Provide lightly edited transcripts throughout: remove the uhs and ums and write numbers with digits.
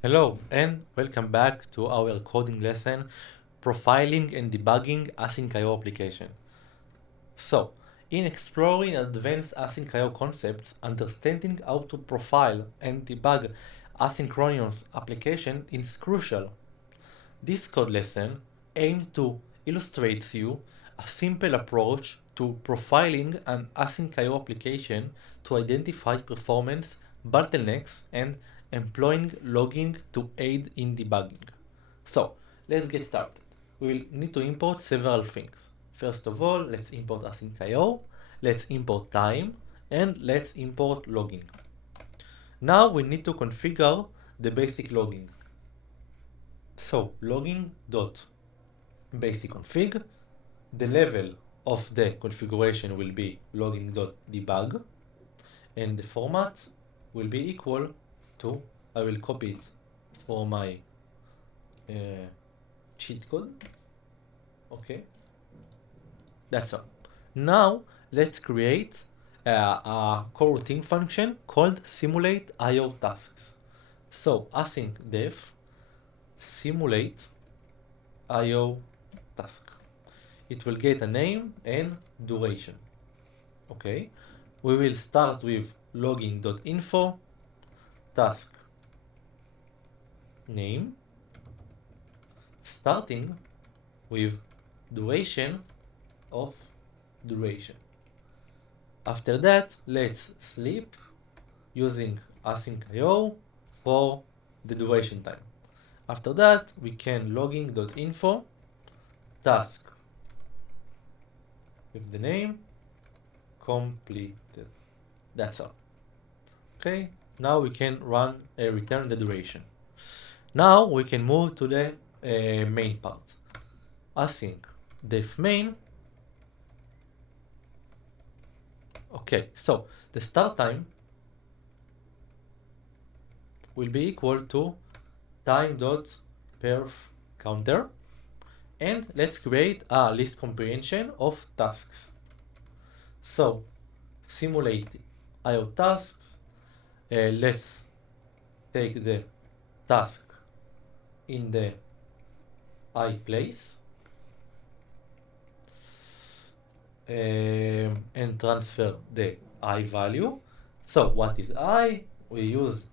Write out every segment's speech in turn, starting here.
Hello and welcome back to our coding lesson, Profiling and Debugging AsyncIO application. So, in exploring advanced AsyncIO concepts, understanding how to profile and debug asynchronous application is crucial. This code lesson aims to illustrate to you a simple approach to profiling an AsyncIO application to identify performance bottlenecks and employing logging to aid in debugging. So, let's get started. We will need to import several things. First of all, let's import AsyncIO, let's import time, and let's import logging. Now we need to configure the basic logging. So logging dot basic config. The level of the configuration will be logging dot debug, and the format will be equal to. I will copy it for my cheat code. Okay, that's all. Now let's create a coroutine function called simulate IO tasks. So async def simulate IO task. It will get a name and duration. Okay, we will start with logging.info task name, starting with duration of duration. After that, let's sleep using AsyncIO for the duration time. After that, we can logging.info task with the name completed. That's all. Okay, now we can return the duration. Now we can move to the main part. Async def main. Okay, so the start time will be equal to time.perf counter, and let's create a list comprehension of tasks. So simulate IO tasks. Let's take the task in the I place and transfer the I value. So what is I? We use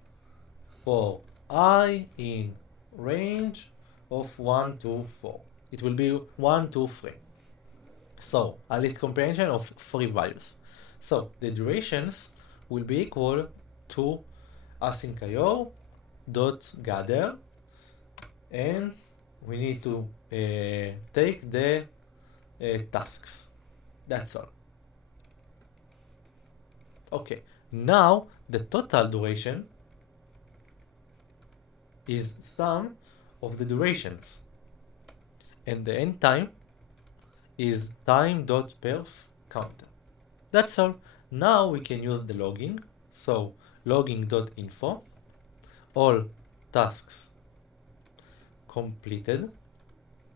for I in range of 1 to 4. It will be 1, 2, 3. So a list comprehension of 3 values. So the durations will be equal to AsyncIO dot gather, and we need to take the tasks. That's all. Okay, now the total duration is sum of the durations, and the end time is time.perf counter. That's all. Now we can use the logging. So logging.info, all tasks completed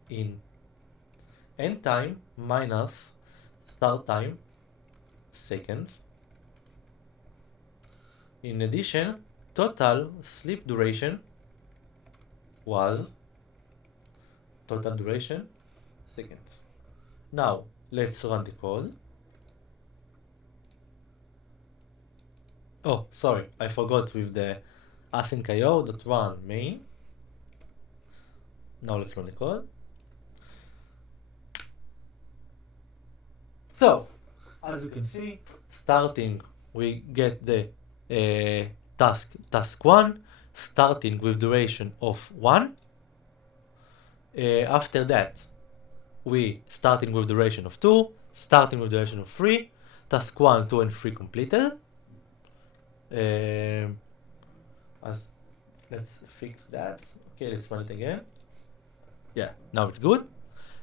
in end time minus start time seconds. In addition, total sleep duration was total duration seconds. Now let's run the code. Oh, sorry, I forgot with the AsyncIO.run main. Now let's run the code. So, as you can see, starting we get the task 1, starting with duration of 1. After that, we starting with duration of 2, starting with duration of 3, task 1, 2, and 3 completed. Let's fix that. Okay, let's run it again. Yeah, now it's good.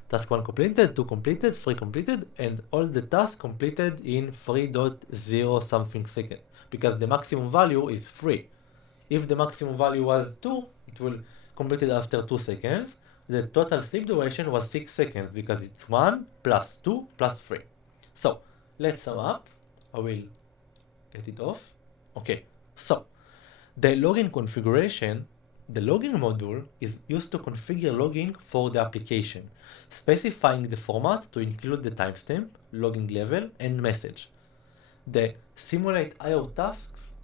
Task 1 completed, 2 completed, 3 completed, and all the tasks completed in 3.0 something second, because the maximum value is 3. If the maximum value was 2, it will complete it after 2 seconds. The total sleep duration was 6 seconds, because it's 1 plus 2 plus 3. So let's sum up. I will get it off. Okay, so the login configuration The logging module is used to configure logging for the application, specifying the format to include the timestamp, logging level, and message. The simulate IO tasks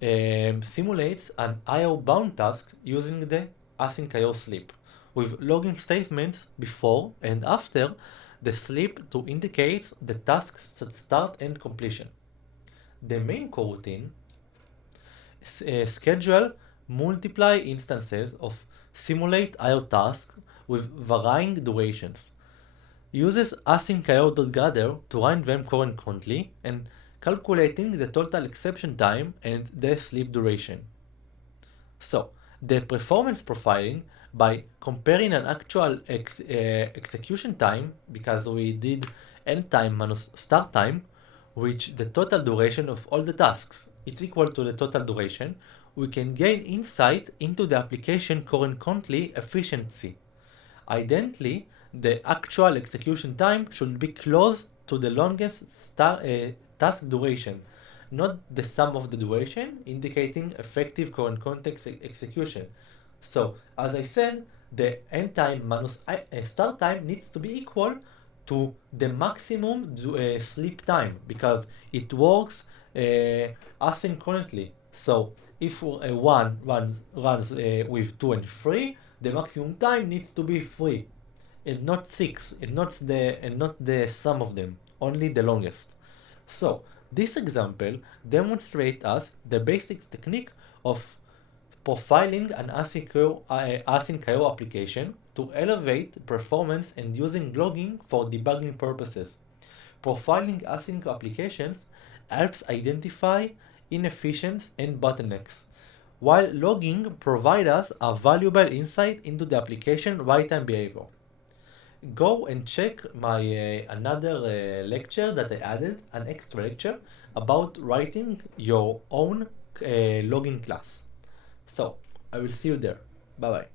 simulates an IO bound task using the AsyncIO sleep, with logging statements before and after the sleep to indicate the task's start and completion. The main coroutine schedule multiply instances of simulate IO tasks with varying durations, uses AsyncIO.gather to run them concurrently, and calculating the total exception time and the sleep duration. So, the performance profiling by comparing an actual execution time, because we did end time minus start time, which the total duration of all the tasks is equal to the total duration, we can gain insight into the application concurrently efficiency. Ideally, the actual execution time should be close to the longest task duration, not the sum of the duration, indicating effective current context execution. So, as I said, the end time minus start time needs to be equal to the maximum sleep time because it works asynchronously. So, if one runs with 2 and 3, the maximum time needs to be 3 and not 6 and not the sum of them, only the longest. So this example demonstrates us the basic technique of profiling an AsyncIO application to elevate performance and using logging for debugging purposes. Profiling async applications helps identify inefficiencies and bottlenecks, while logging provides us a valuable insight into the application runtime behavior. Go and check my another lecture that I added, an extra lecture about writing your own logging class. So I will see you there. Bye bye.